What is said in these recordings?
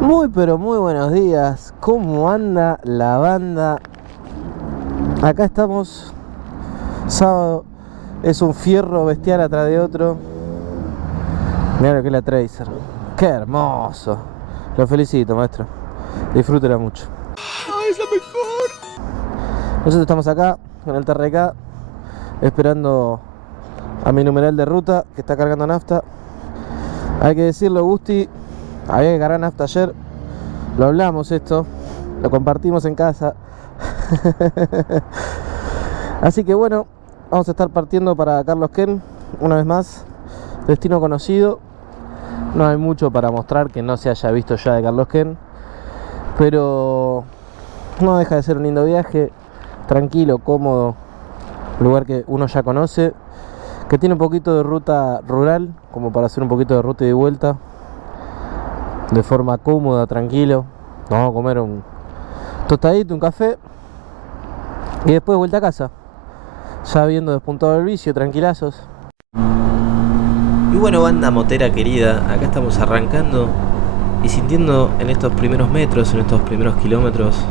Muy pero muy buenos días, ¿cómo anda la banda? Acá estamos, sábado, es un fierro bestial atrás de otro. Mirá lo que es la Tracer, qué hermoso. Lo felicito, maestro, disfrútela mucho. ¡Es la mejor! Nosotros estamos acá con el TRK esperando a mi numeral de ruta que está cargando nafta. Hay que decirlo, Gusti, había que cargar nafta ayer. Lo hablamos esto, lo compartimos en casa. Así que bueno, vamos a estar partiendo para Carlos Ken una vez más. Destino conocido. No hay mucho para mostrar que no se haya visto ya de Carlos Ken, pero no deja de ser un lindo viaje. Tranquilo, cómodo, lugar que uno ya conoce, que tiene un poquito de ruta rural, como para hacer un poquito de ruta y de vuelta, de forma cómoda, tranquilo. Nos vamos a comer un tostadito, un café, y después vuelta a casa, ya habiendo despuntado el vicio, tranquilazos. Y bueno, banda motera querida, acá estamos arrancando y sintiendo en estos primeros metros, en estos primeros kilómetros,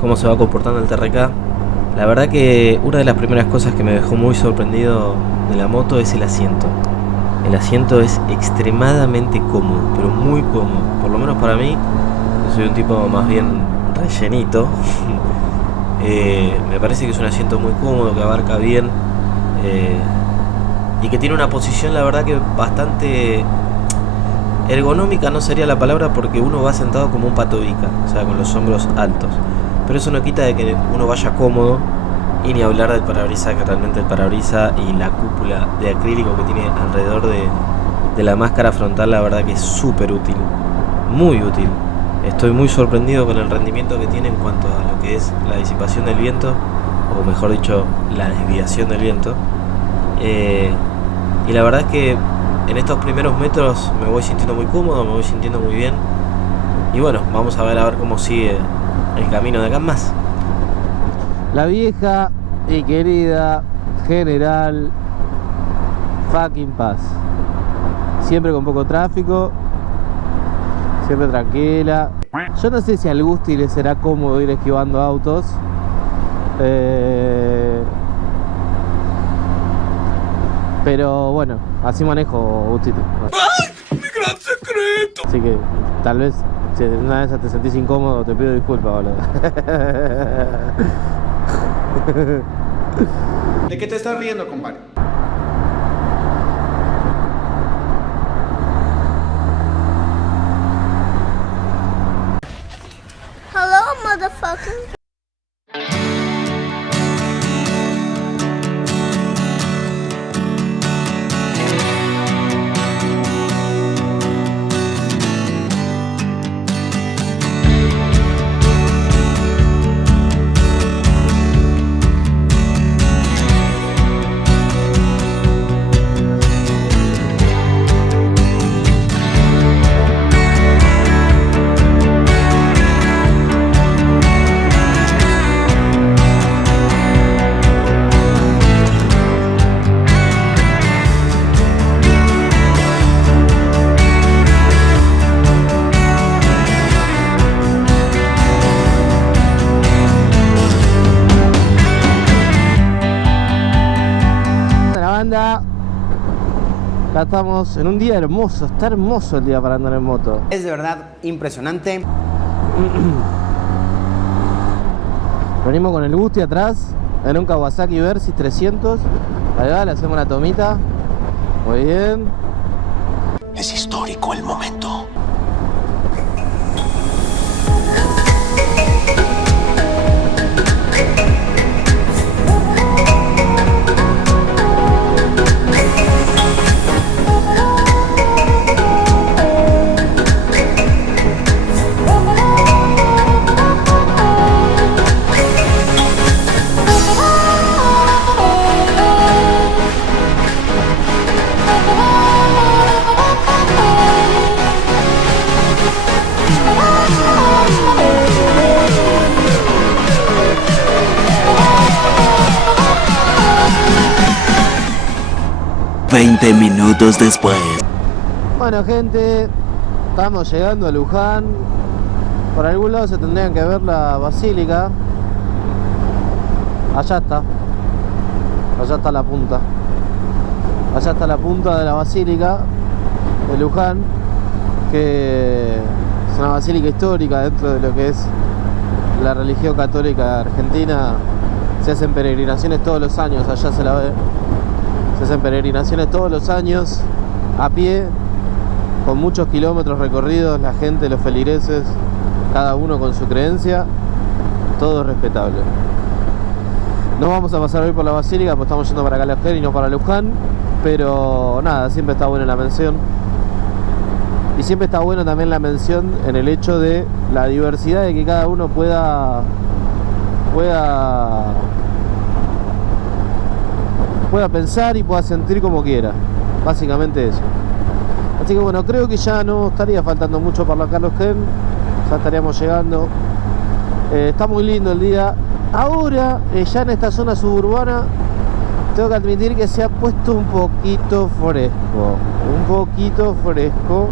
cómo se va comportando el TRK. La verdad que una de las primeras cosas que me dejó muy sorprendido de la moto es el asiento. El asiento es extremadamente cómodo, pero muy cómodo. Por lo menos para mí, yo soy un tipo más bien rellenito. Me parece que es un asiento muy cómodo, que abarca bien y que tiene una posición, la verdad que bastante ergonómica, no sería la palabra, porque uno va sentado como un patobica, o sea, con los hombros altos. Pero eso no quita de que uno vaya cómodo, y ni hablar del parabrisas, que realmente el parabrisas y la cúpula de acrílico que tiene alrededor de la máscara frontal, la verdad que es súper útil, muy útil. Estoy muy sorprendido con el rendimiento que tiene en cuanto a lo que es la disipación del viento, o mejor dicho, la desviación del viento. Y la verdad es que en estos primeros metros me voy sintiendo muy cómodo, me voy sintiendo muy bien. Y bueno, vamos a ver cómo sigue el camino de acá en más. La vieja y querida General fucking Paz. Siempre con poco tráfico, siempre tranquila. Yo no sé si al Gusti le será cómodo ir esquivando autos. Pero bueno, así manejo, Gustito. ¡Ay! ¡Mi gran secreto! Así que tal vez si una vez te sentís incómodo, te pido disculpas, boludo. ¿De qué te estás riendo, compadre? Hello, motherfucker. Acá estamos en un día hermoso, está hermoso el día para andar en moto. Es de verdad impresionante. Venimos con el Gusti atrás, en un Kawasaki Versys 300. Ahí va, le hacemos una tomita. Muy bien. Es histórico el momento. 20 minutos después. Bueno, gente, estamos llegando a Luján. Por algún lado se tendrían que ver la basílica. Allá está. Allá está la punta. Allá está la punta de la basílica de Luján, que es una basílica histórica dentro de lo que es la religión católica argentina. Se hacen peregrinaciones todos los años, allá se la ve. Se hacen peregrinaciones todos los años a pie, con muchos kilómetros recorridos, la gente, los feligreses, cada uno con su creencia, todo es respetable. No vamos a pasar hoy por la basílica, pues estamos yendo para Carlos Ken y no para Luján, pero nada, siempre está buena la mención. Y siempre está bueno también la mención en el hecho de la diversidad, de que cada uno pueda pensar y pueda sentir como quiera. Básicamente eso. Así que bueno, creo que ya no estaría faltando mucho para la Carlos Ken. Ya estaríamos llegando. Está muy lindo el día. Ahora, ya en esta zona suburbana, tengo que admitir que se ha puesto un poquito fresco. Un poquito fresco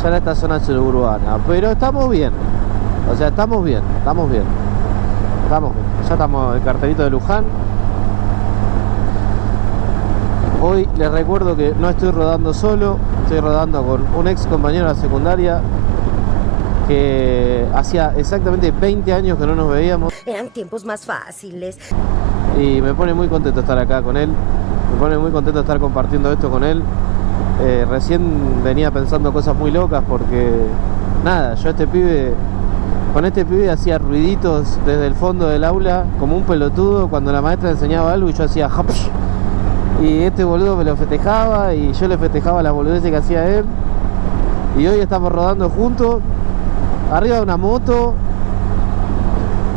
ya en esta zona suburbana. Pero estamos bien. O sea, estamos bien. Estamos bien. Estamos bien. Ya estamos en el cartelito de Luján. Hoy les recuerdo que no estoy rodando solo. Estoy rodando con un ex compañero de la secundaria que hacía exactamente 20 años que no nos veíamos. Eran tiempos más fáciles. Y me pone muy contento estar acá con él. Me pone muy contento estar compartiendo esto con él. Recién venía pensando cosas muy locas porque nada, yo con este pibe hacía ruiditos desde el fondo del aula como un pelotudo cuando la maestra enseñaba algo y yo hacía hapsh. Y este boludo me lo festejaba y yo le festejaba la boludez que hacía él. Y hoy estamos rodando juntos, arriba de una moto,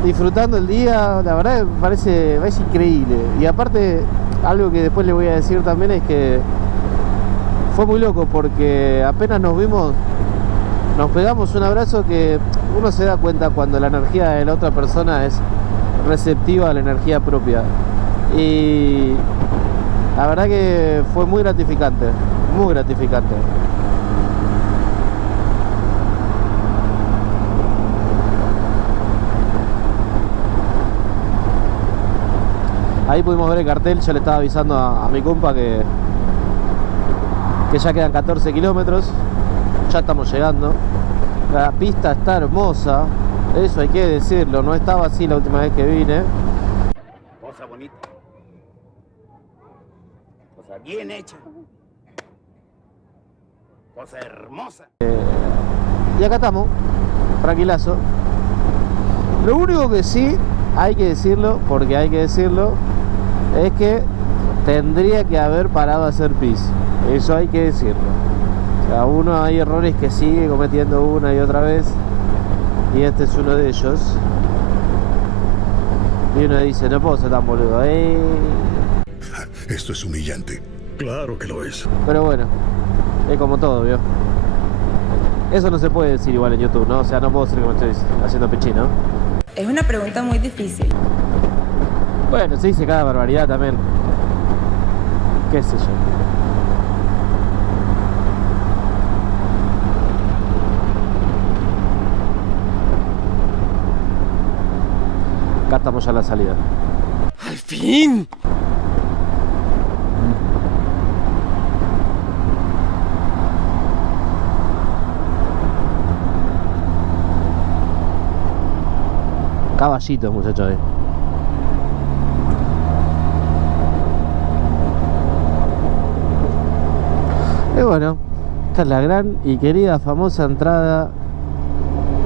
disfrutando el día. La verdad me parece increíble. Y aparte, algo que después le voy a decir también es que fue muy loco porque apenas nos vimos, nos pegamos un abrazo que uno se da cuenta cuando la energía de la otra persona es receptiva a la energía propia. Y la verdad que fue muy gratificante, muy gratificante. Ahí pudimos ver el cartel, yo le estaba avisando a mi compa que ya quedan 14 kilómetros, ya estamos llegando. La pista está hermosa, eso hay que decirlo, no estaba así la última vez que vine. Cosa bonita. Cosa bien hecha. Cosa hermosa. Y acá estamos, tranquilazo. Lo único que sí hay que decirlo, porque hay que decirlo, es que tendría que haber parado a hacer pis. Eso hay que decirlo. O sea, hay errores que sigue cometiendo una y otra vez, y este es uno de ellos. Y uno dice, no puedo ser tan boludo. Esto es humillante. Claro que lo es. Pero bueno, es como todo, ¿vio? Eso no se puede decir igual en YouTube, ¿no? O sea, no puedo decir que me estoy haciendo pichín, ¿no? Es una pregunta muy difícil. Bueno, se dice cada barbaridad también. Qué sé yo. Acá estamos ya en la salida. ¡Al fin! Caballitos, muchachos. Y bueno, esta es la gran y querida famosa entrada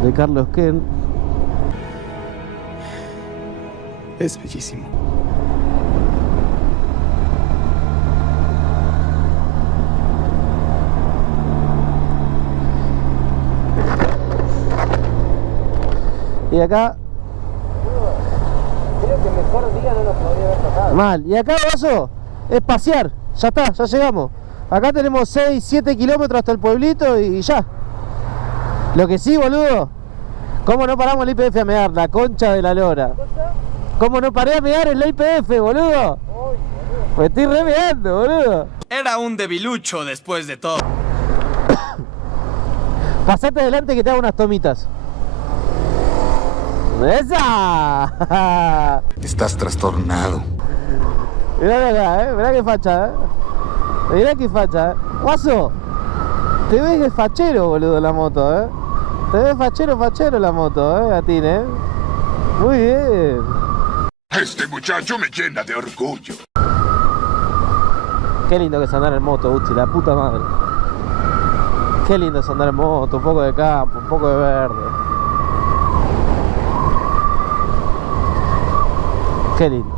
de Carlos Ken. Es bellísimo. Y acá, creo que mejor día no nos podría haber tocado. Mal. Y acá, vaso, es pasear. Ya está, ya llegamos. Acá tenemos 6, 7 kilómetros hasta el pueblito y ya. Lo que sí, boludo, ¿cómo no paramos el IPF a mear? La concha de la lora. ¿Cómo no paré a mear en la IPF, boludo? Me estoy remeando, boludo. Era un debilucho después de todo. Pasate adelante que te hago unas tomitas. ¡Esa! Estás trastornado. Mirá acá, mirá qué facha, mirá qué facha, Guaso, te ves fachero, boludo, la moto, Te ves fachero la moto, Gatín, Muy bien. Este muchacho me llena de orgullo. Qué lindo que es andar en moto, Gusti, la puta madre. Qué lindo es andar en moto, un poco de campo, un poco de verde. Qué lindo.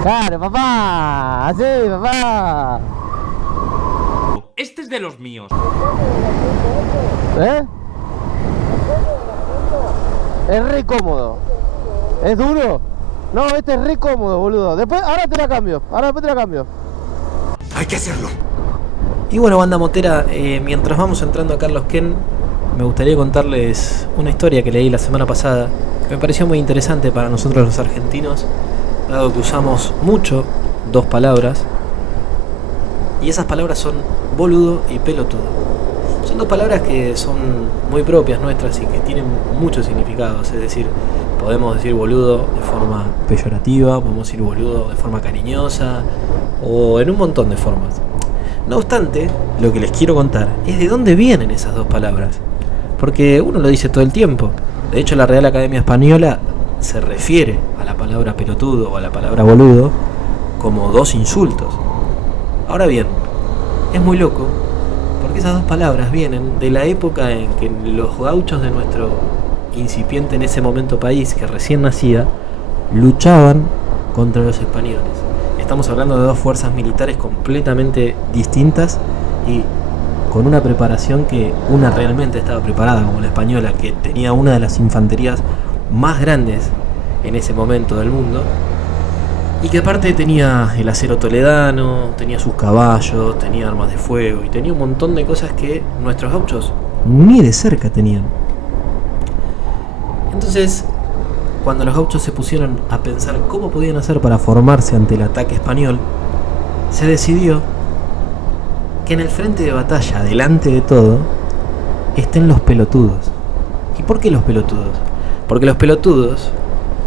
Claro, papá. Así, papá. Este es de los míos. Es re cómodo. ¿Es duro? No, este es re cómodo, boludo. Después, ahora te la cambio. Después te la cambio. Hay que hacerlo. Y bueno, banda motera, mientras vamos entrando a Carlos Ken, me gustaría contarles una historia que leí la semana pasada, que me pareció muy interesante para nosotros los argentinos, dado que usamos mucho dos palabras, y esas palabras son boludo y pelotudo. Son dos palabras que son muy propias nuestras y que tienen muchos significados, es decir, podemos decir boludo de forma peyorativa, podemos decir boludo de forma cariñosa, o en un montón de formas. No obstante, lo que les quiero contar es de dónde vienen esas dos palabras, porque uno lo dice todo el tiempo. De hecho, la Real Academia Española se refiere a la palabra pelotudo o a la palabra boludo como dos insultos. Ahora bien, es muy loco porque esas dos palabras vienen de la época en que los gauchos de nuestro incipiente en ese momento país, que recién nacía, luchaban contra los españoles. Estamos hablando de dos fuerzas militares completamente distintas y con una preparación que una realmente estaba preparada, como la española, que tenía una de las infanterías más grandes en ese momento del mundo, y que aparte tenía el acero toledano, tenía sus caballos, tenía armas de fuego y tenía un montón de cosas que nuestros gauchos ni de cerca tenían. Entonces, cuando los gauchos se pusieron a pensar cómo podían hacer para formarse ante el ataque español, se decidió que en el frente de batalla, delante de todo, estén los pelotudos. ¿Y por qué los pelotudos? Porque los pelotudos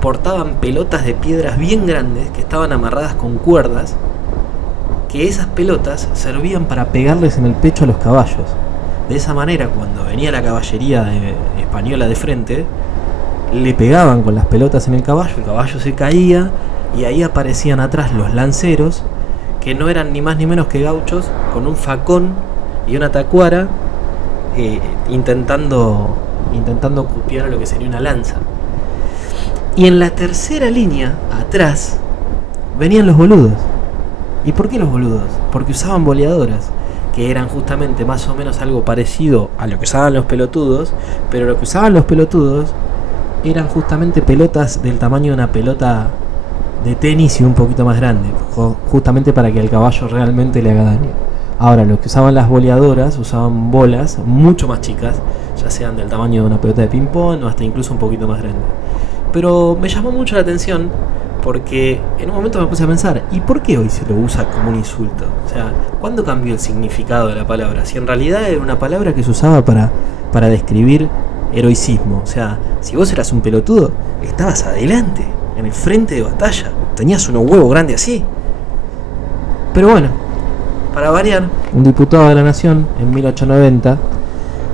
portaban pelotas de piedras bien grandes que estaban amarradas con cuerdas, que esas pelotas servían para pegarles en el pecho a los caballos. De esa manera, cuando venía la caballería española de frente, le pegaban con las pelotas en el caballo se caía y ahí aparecían atrás los lanceros, que no eran ni más ni menos que gauchos con un facón y una tacuara, intentando copiar lo que sería una lanza. Y en la tercera línea, atrás, venían los boludos. ¿Y por qué los boludos? Porque usaban boleadoras, que eran justamente más o menos algo parecido a lo que usaban los pelotudos, pero lo que usaban los pelotudos eran justamente pelotas del tamaño de una pelota de tenis y un poquito más grande, justamente para que al caballo realmente le haga daño. Ahora, los que usaban las boleadoras usaban bolas mucho más chicas, ya sean del tamaño de una pelota de ping-pong o hasta incluso un poquito más grande. Pero me llamó mucho la atención porque en un momento me puse a pensar, ¿y por qué hoy se lo usa como un insulto? O sea, ¿cuándo cambió el significado de la palabra? Si en realidad era una palabra que se usaba para describir heroicismo. O sea, si vos eras un pelotudo, estabas adelante, en el frente de batalla, tenías unos huevos grandes así. Pero bueno, para variar, un diputado de la Nación, en 1890,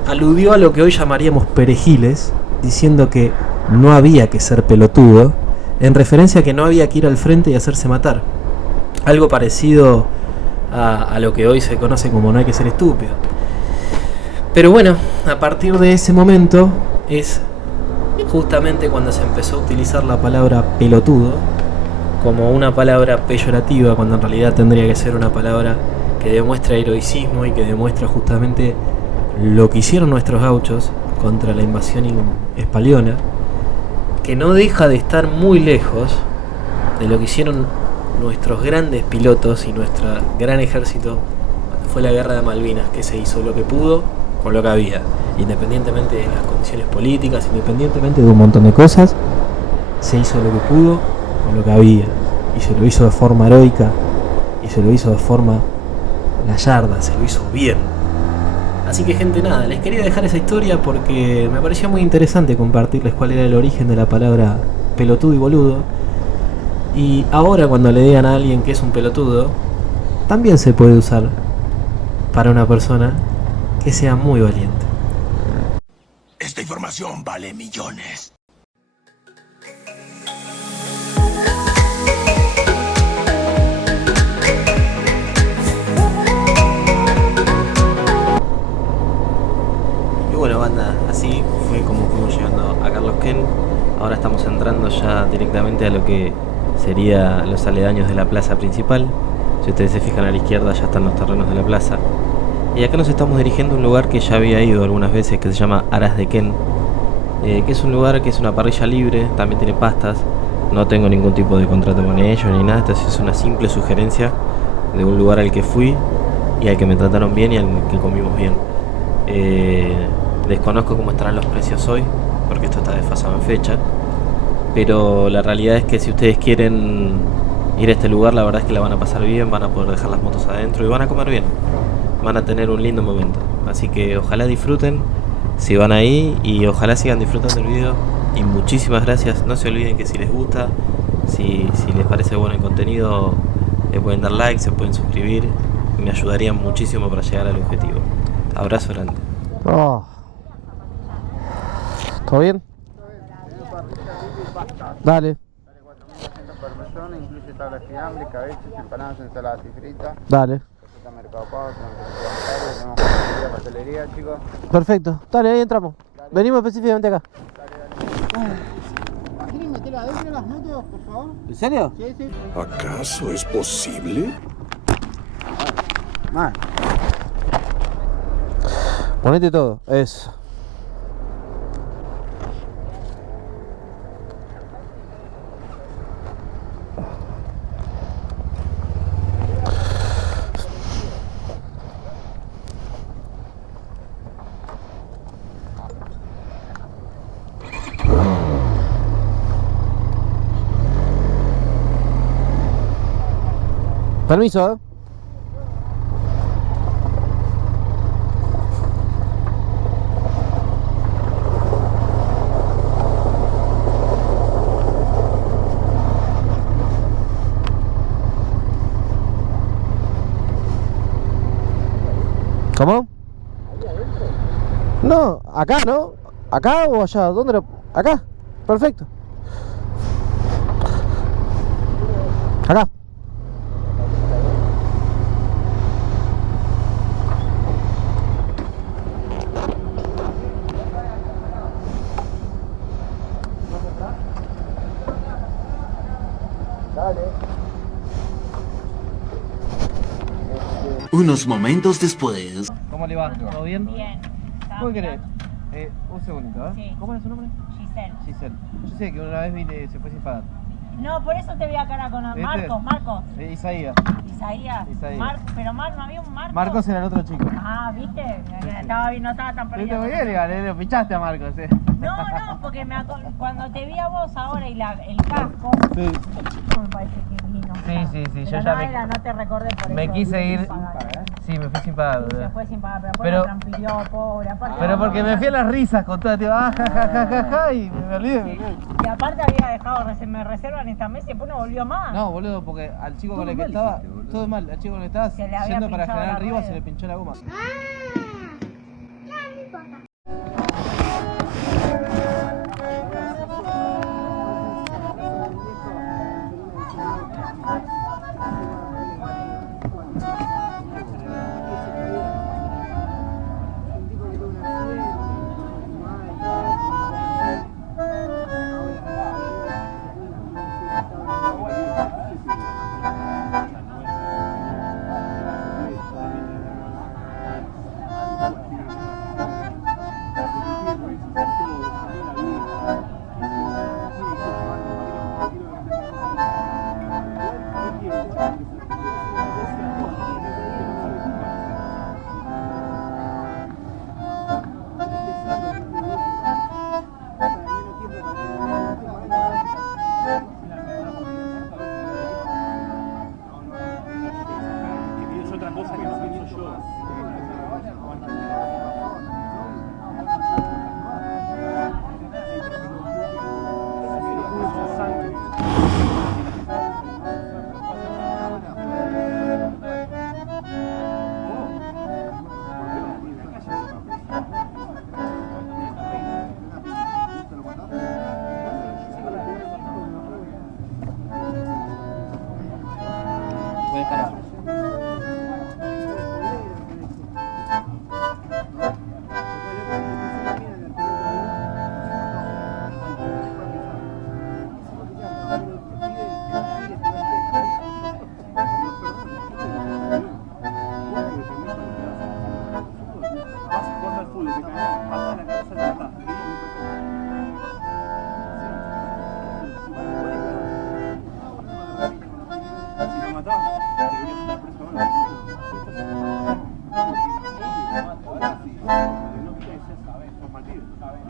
aludió a lo que hoy llamaríamos perejiles, diciendo que no había que ser pelotudo, en referencia a que no había que ir al frente y hacerse matar. Algo parecido a lo que hoy se conoce como no hay que ser estúpido. Pero bueno, a partir de ese momento es justamente cuando se empezó a utilizar la palabra pelotudo como una palabra peyorativa, cuando en realidad tendría que ser una palabra que demuestra heroicismo y que demuestra justamente lo que hicieron nuestros gauchos contra la invasión española, que no deja de estar muy lejos de lo que hicieron nuestros grandes pilotos y nuestro gran ejército cuando fue la guerra de Malvinas, que se hizo lo que pudo con lo que había, independientemente de las condiciones políticas, independientemente de un montón de cosas, se hizo lo que pudo con lo que había, y se lo hizo de forma heroica, y se lo hizo de forma gallarda, se lo hizo bien. Así que gente, nada, les quería dejar esa historia porque me pareció muy interesante compartirles cuál era el origen de la palabra pelotudo y boludo. Y ahora cuando le digan a alguien que es un pelotudo, también se puede usar para una persona que sea muy valiente. Esta información vale millones. Y bueno, banda, así fue como fuimos llegando a Carlos Ken. Ahora estamos entrando ya directamente a lo que sería los aledaños de la plaza principal. Si ustedes se fijan a la izquierda, ya están los terrenos de la plaza. Y acá nos estamos dirigiendo a un lugar que ya había ido algunas veces, que se llama Aras de Ken, que es un lugar que es una parrilla libre, también tiene pastas. No tengo ningún tipo de contrato con ellos ni nada, esta es una simple sugerencia de un lugar al que fui y al que me trataron bien y al que comimos bien. Desconozco cómo estarán los precios hoy, porque esto está desfasado en fecha, pero la realidad es que si ustedes quieren ir a este lugar, la verdad es que la van a pasar bien, van a poder dejar las motos adentro y van a comer bien. Van a tener un lindo momento, así que ojalá disfruten si van ahí y ojalá sigan disfrutando el video. Y muchísimas gracias, no se olviden que si les gusta, si les parece bueno el contenido, le pueden dar like, se pueden suscribir, me ayudarían muchísimo para llegar al objetivo. Abrazo grande. Oh. ¿Todo bien? Dale. Dale. Perfecto, dale, ahí entramos. Venimos específicamente acá. ¿Quieren meterlo adentro de las motos, por favor? ¿En serio? Sí, sí. ¿Acaso es posible? Mal. Ponete todo, eso. Permiso, ¿eh? ¿Cómo? No, acá, ¿no? ¿Acá o allá? ¿Dónde lo...? Acá, perfecto. Acá. Unos momentos después. ¿Cómo le va? ¿Todo bien? Bien. ¿Cómo querés? Un segundito, ¿eh? Sí. ¿Cómo es su nombre? Giselle. Giselle. Yo sé que una vez vine, se fue sin pagar. No, por eso te veía cara con Marcos. Isaías. Isaías. Pero no había un Marcos. Marcos era el otro chico. Ah, ¿viste? Estaba bien, no estaba tan perdido. Muy bien, le pichaste a Marcos, No, porque cuando te vi a vos ahora y el casco, sí. el chico me parece que vino. Sí, pero yo ya no te recordé por me eso. quise ir. Sí, me fui sin pagar. Sí, se fue sin pagar, pero después me transfirió, pobre. Aparte, pero porque me fui a las risas con toda, tío, y me olvidé. Y aparte había dejado, me reservan esta mesa y después no volvió más. No, boludo, porque al chico con el que estaba, todo mal, al chico con el que estaba yendo para General Rivas se le pinchó la goma.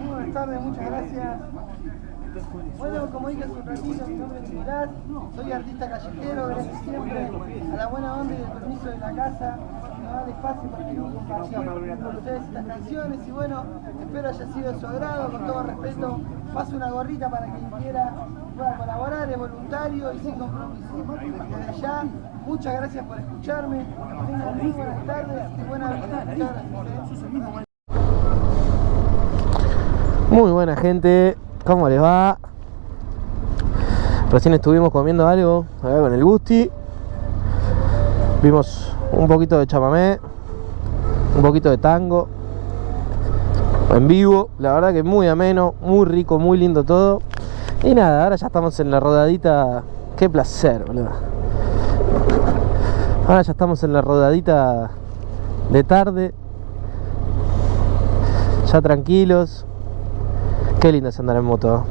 Buenas tardes, muchas gracias. Bueno, como dije hace un ratito, mi nombre es Nicolás, soy artista callejero, gracias siempre a la buena onda y el permiso de la casa, que nos da el espacio para que compartir con ustedes estas canciones y bueno, espero haya sido de su agrado, con todo respeto, paso una gorrita para quien quiera pueda colaborar, es voluntario y sin compromiso. Desde ya, muchas gracias por escucharme, tengan muy buenas tardes y buena vida. Muchas gracias. Muy buena gente, ¿cómo les va? Recién estuvimos comiendo algo acá con el Gusti. Vimos un poquito de chamamé, un poquito de tango en vivo, la verdad que muy ameno, muy rico, muy lindo todo. Y nada, ahora ya estamos en la rodadita. Qué placer, boludo. Ahora ya estamos en la rodadita de tarde, ya tranquilos. Qué lindo es andar en moto.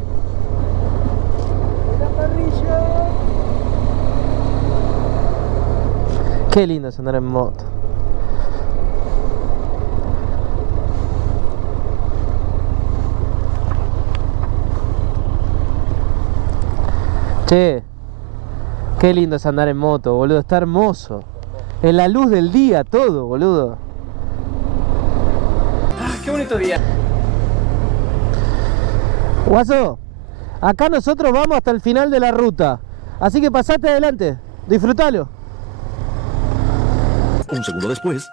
Qué lindo es andar en moto. Che, qué lindo es andar en moto, boludo. Está hermoso. En la luz del día todo, boludo. Ah, qué bonito día. Guaso, acá nosotros vamos hasta el final de la ruta. Así que pasate adelante, disfrútalo. Un segundo después.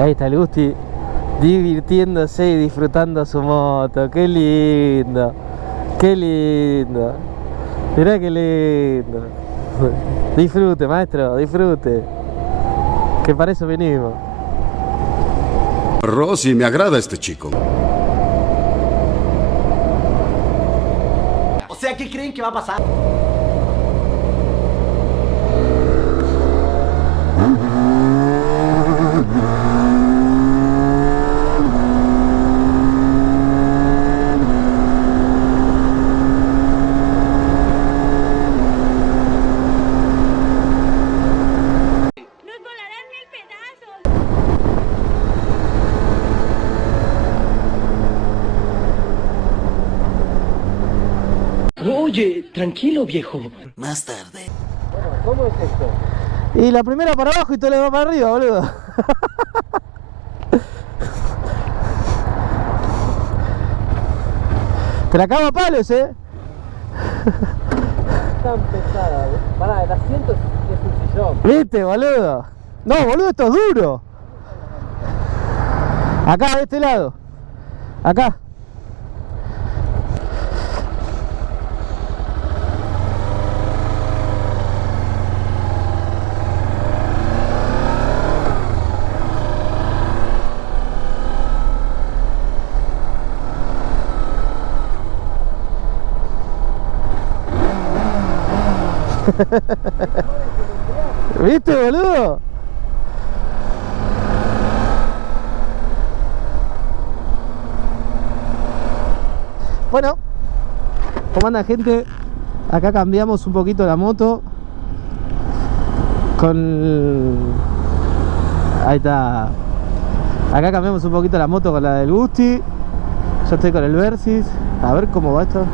Ahí está el Gusti divirtiéndose y disfrutando su moto. Qué lindo, qué lindo. Mirá qué lindo. Disfrute, maestro, disfrute. Que para eso venimos. Rosy, me agrada este chico. O sea, ¿qué creen que va a pasar? Oye, tranquilo, viejo. Más tarde. ¿Cómo es esto? Y la primera para abajo y todo le va para arriba, boludo. Te la cago a palos, tan pesada, pará, el asiento es un sillón. ¿Viste, boludo? No, boludo, esto es duro. Acá, de este lado. Acá. ¿Viste, boludo? Bueno, ¿cómo anda, gente? Acá cambiamos un poquito la moto con... Ahí está. Acá cambiamos un poquito la moto con la del Gusti. Yo estoy con el Versys. A ver cómo va esto.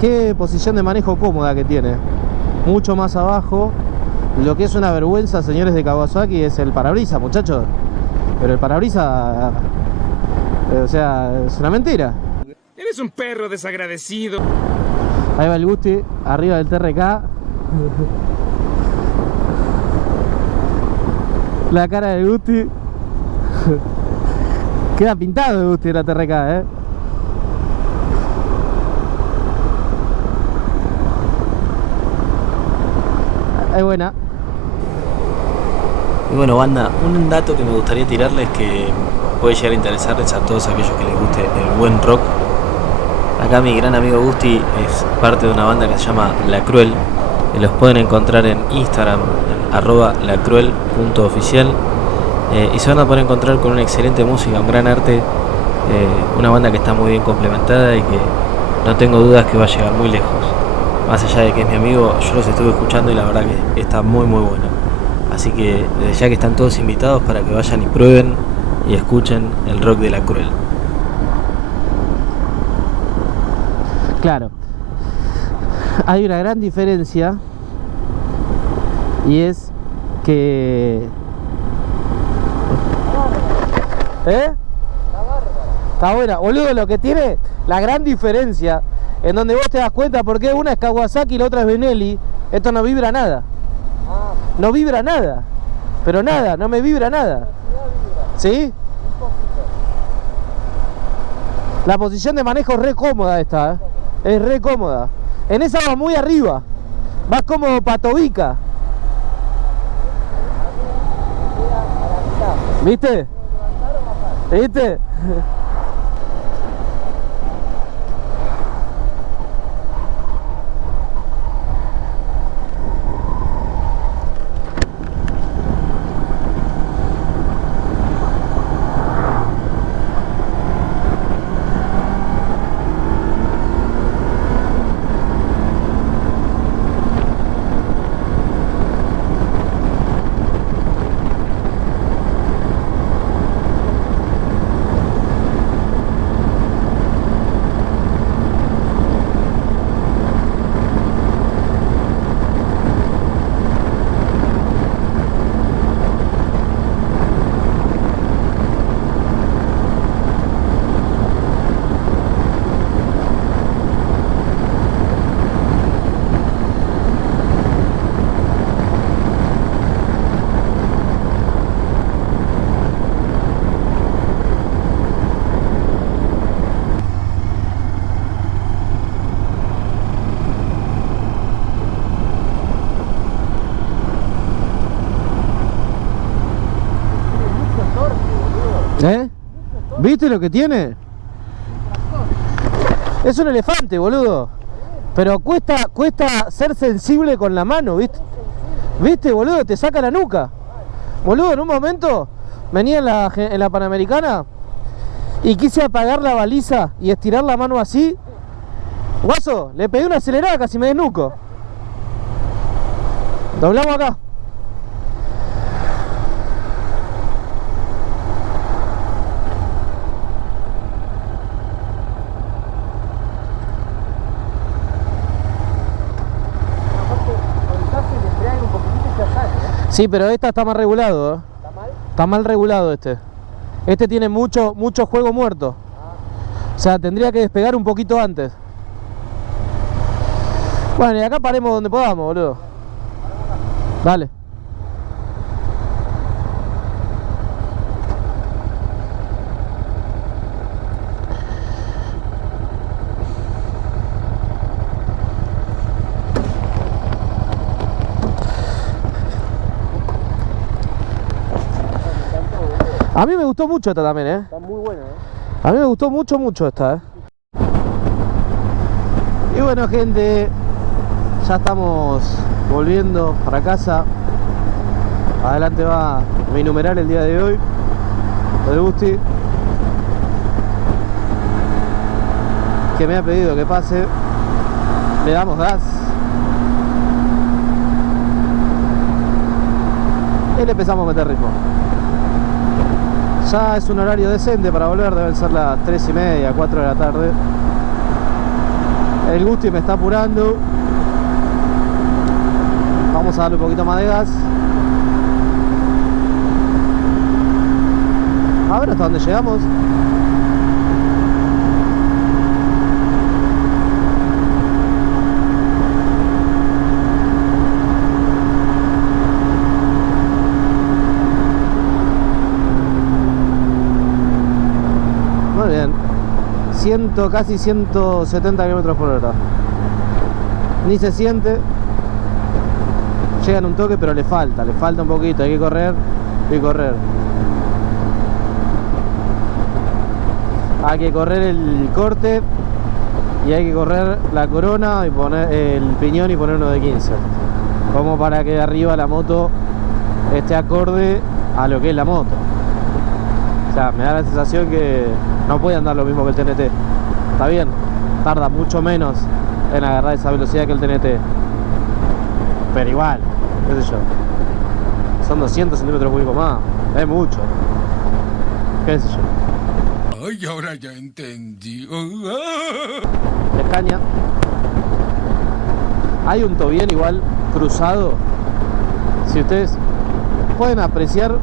Qué posición de manejo cómoda que tiene. Mucho más abajo. Lo que es una vergüenza, señores de Kawasaki, es el parabrisas, muchachos. Pero el parabrisas, o sea, es una mentira. Eres un perro desagradecido. Ahí va el Gusti, arriba del TRK. La cara del Gusti. Queda pintado el Gusti en la TRK, Es buena. Y bueno, banda, un dato que me gustaría tirarles que puede llegar a interesarles a todos aquellos que les guste el buen rock. Acá mi gran amigo Gusti es parte de una banda que se llama La Cruel, que los pueden encontrar en Instagram, en @lacruel.oficial, y se van a poder encontrar con una excelente música, un gran arte, una banda que está muy bien complementada y que no tengo dudas que va a llegar muy lejos. Más allá de que es mi amigo, yo los estuve escuchando y la verdad que está muy muy bueno. Así que desde ya que están todos invitados para que vayan y prueben y escuchen el rock de La Cruel. Claro, hay una gran diferencia y es que... Está buena, boludo, lo que tiene la gran diferencia en donde vos te das cuenta porque una es Kawasaki y la otra es Benelli. Esto no vibra nada. No vibra nada. Pero nada, no me vibra nada. ¿Sí? La posición de manejo es re cómoda esta, es re cómoda. En esa vas muy arriba. Vas como patobica. ¿Viste? ¿Viste? ¿Viste lo que tiene? Es un elefante, boludo. Pero cuesta ser sensible con la mano, ¿viste? ¿Viste, boludo? Te saca la nuca. Boludo, en un momento venía en la Panamericana y quise apagar la baliza y estirar la mano así. Guaso, le pegué una acelerada, casi me desnuco. Doblamos acá. Sí, pero esta está más regulado, ¿eh? ¿Está mal? Está mal regulado este. Este tiene mucho juego muerto. O sea, tendría que despegar un poquito antes. Bueno, y acá paremos donde podamos, boludo. Dale. A mí me gustó mucho esta también, ¿eh? Está muy buena, A mí me gustó mucho esta, ¿eh? Y bueno, gente, ya estamos volviendo para casa. Adelante va mi numeral el día de hoy, lo de Gusti, que me ha pedido que pase. Le damos gas y le empezamos a meter ritmo. Ya es un horario decente para volver, deben ser las 3:30, 4 de la tarde. El Gusti me está apurando. Vamos a darle un poquito más de gas. A ver hasta dónde llegamos. Muy bien. Casi 170 km por hora. Ni se siente. Llegan un toque, pero le falta un poquito. Hay que correr y correr. Hay que correr el corte y hay que correr la corona y poner el piñón y poner uno de 15, como para que arriba la moto esté acorde a lo que es la moto. O sea, me da la sensación que no puede andar lo mismo que el TNT. Está bien, tarda mucho menos en agarrar esa velocidad que el TNT, pero igual, qué sé yo, son 200 centímetros cúbicos más, es mucho, qué sé yo. Ay, ahora ya entendí. Escaña. Hay un tobien igual cruzado. Si ustedes pueden apreciar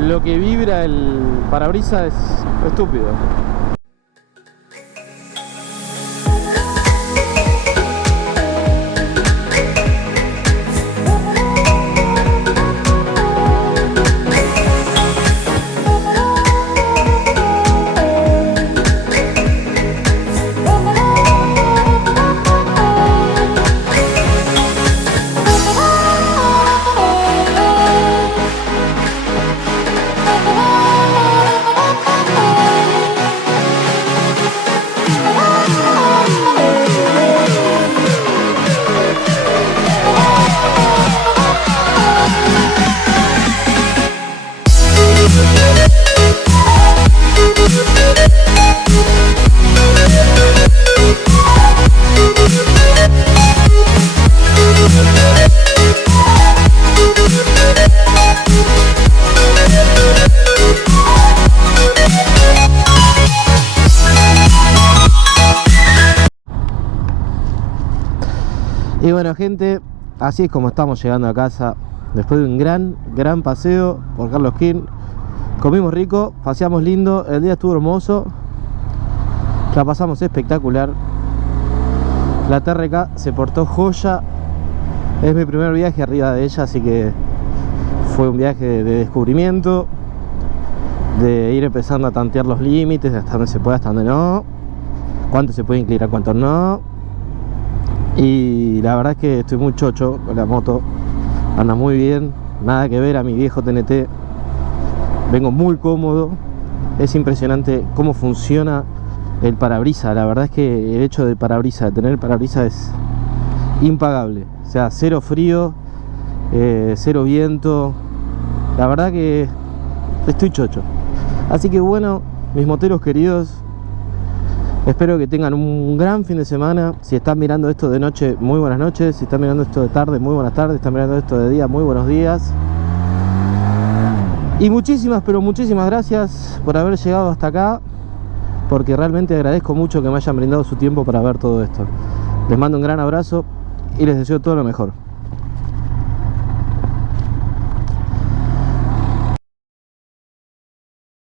lo que vibra el parabrisas, es estúpido. Y bueno, gente, así es como estamos llegando a casa después de un gran paseo por Carlos King. Comimos rico, paseamos lindo, el día estuvo hermoso, la pasamos espectacular. La TRK se portó joya, es mi primer viaje arriba de ella, así que fue un viaje de descubrimiento, de ir empezando a tantear los límites, hasta donde se puede, hasta donde no, cuánto se puede inclinar, cuánto no. Y la verdad es que estoy muy chocho con la moto, anda muy bien, nada que ver a mi viejo TNT, vengo muy cómodo, es impresionante cómo funciona el parabrisas. La verdad es que el hecho del parabrisas, de tener el parabrisas, es impagable. O sea, cero frío, cero viento, la verdad que estoy chocho. Así que bueno, mis moteros queridos, espero que tengan un gran fin de semana. Si están mirando esto de noche, muy buenas noches. Si están mirando esto de tarde, muy buenas tardes. Si están mirando esto de día, muy buenos días. Y muchísimas, pero muchísimas gracias por haber llegado hasta acá, porque realmente agradezco mucho que me hayan brindado su tiempo para ver todo esto. Les mando un gran abrazo y les deseo todo lo mejor.